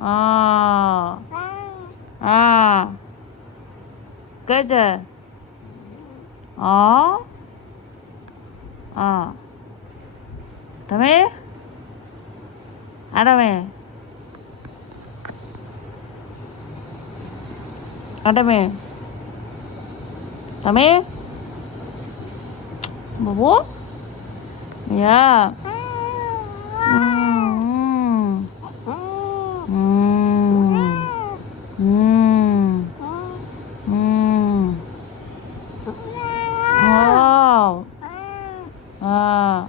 আ আ cái gì ó à তুমি আর আমি তুমি তুমি বাবু ইয়া Wow. À.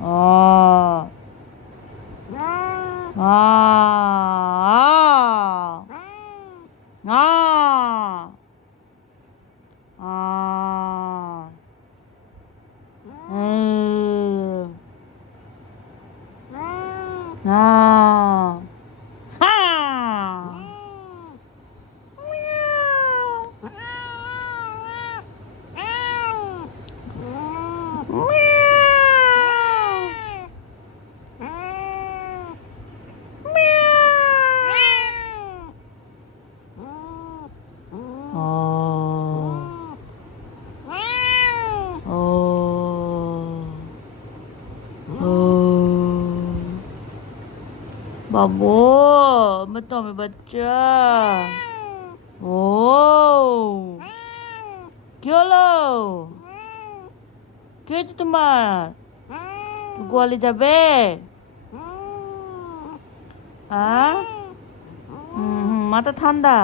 Ờ. À. À. À. Ừ. À. Ha. Ồ. Ồ. Ồ. বাবু আমি তো আমি বাচ্চা ও কি হলো কি হয়েছে তোমার গোয়ালে যাবে হ্যাঁ মাথা ঠান্ডা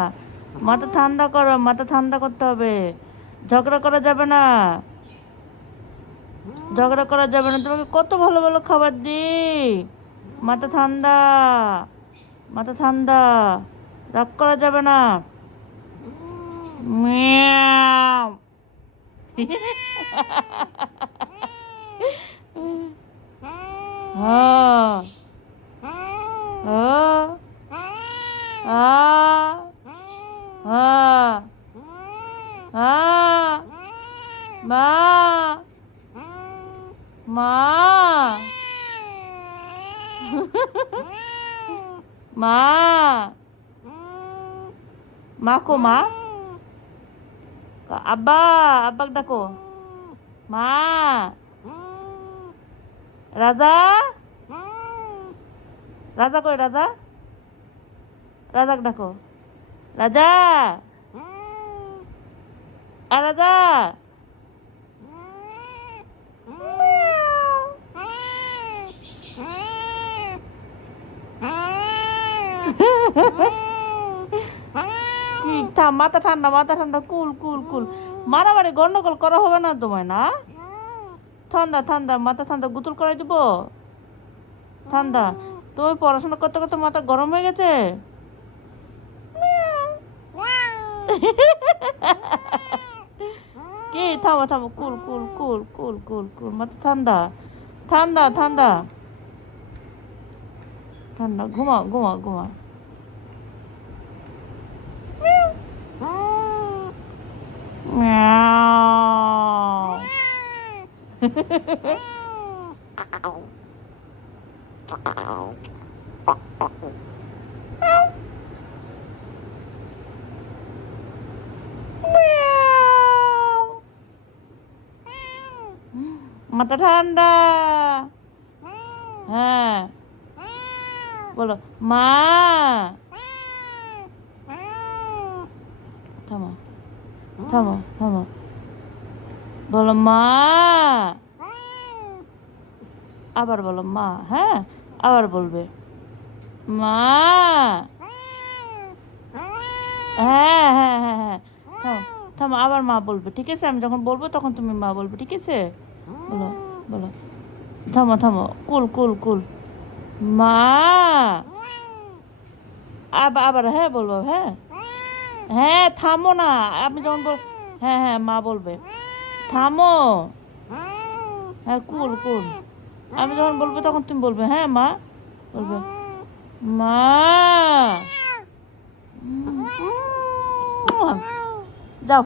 মাথা ঠান্ডা করো মাথা ঠান্ডা করতে হবে ঝগড়া করা যাবে না ঝগড়া করা যাবে না তোমাকে কত ভালো ভালো খাবার দিই মাথা ঠান্ডা মাথা ঠান্ডা রাগ করা যাবে না মিয়াও হ্যাঁ হ্যাঁ হ্যাঁ হ্যাঁ মা মা মা মা কো মা আব্বা আব্বাক ডাকো মা রাজা রাজা কই রাজা রাজাক ডাকো রাজা আর রাজা কি মাথা ঠান্ডা কুল কুল কুল মারামারি গন্ডগোল করা হবে না তোমায় না ঠান্ডা ঠান্ডা মাথা ঠান্ডা গুতুল করাই দিব ঠান্ডা তুমি পড়াশোনা করতে করতে মাথা গরম হয়ে গেছে কি থামো থামো কুল কুল কুল কুল কুল কুল মাথা ঠান্ডা ঠান্ডা ঠান্ডা ঠান্ডা ঘুমা ঘুমা ঘুমা Meow. মাথা ঠান্ডা হ্যাঁ বলো মা থামো থামো থামো বলো মা আবার বলো মা হ্যাঁ আবার বলবে মা হ্যাঁ হ্যাঁ হ্যাঁ হ্যাঁ থামো থামো আবার মা বলবে ঠিক আছে আমি যখন বলবো তখন তুমি মা বলবে ঠিক আছে বলো বলো থামো থামো কুল কুল কুল মা আবার আবার হ্যাঁ বলবো হ্যাঁ হ্যাঁ থামো না আপনি যখন বল হ্যাঁ হ্যাঁ মা বলবে থামো হ্যাঁ কুল কুল আমি যখন বলবো তখন তুমি বলবে হ্যাঁ মা বলবে মা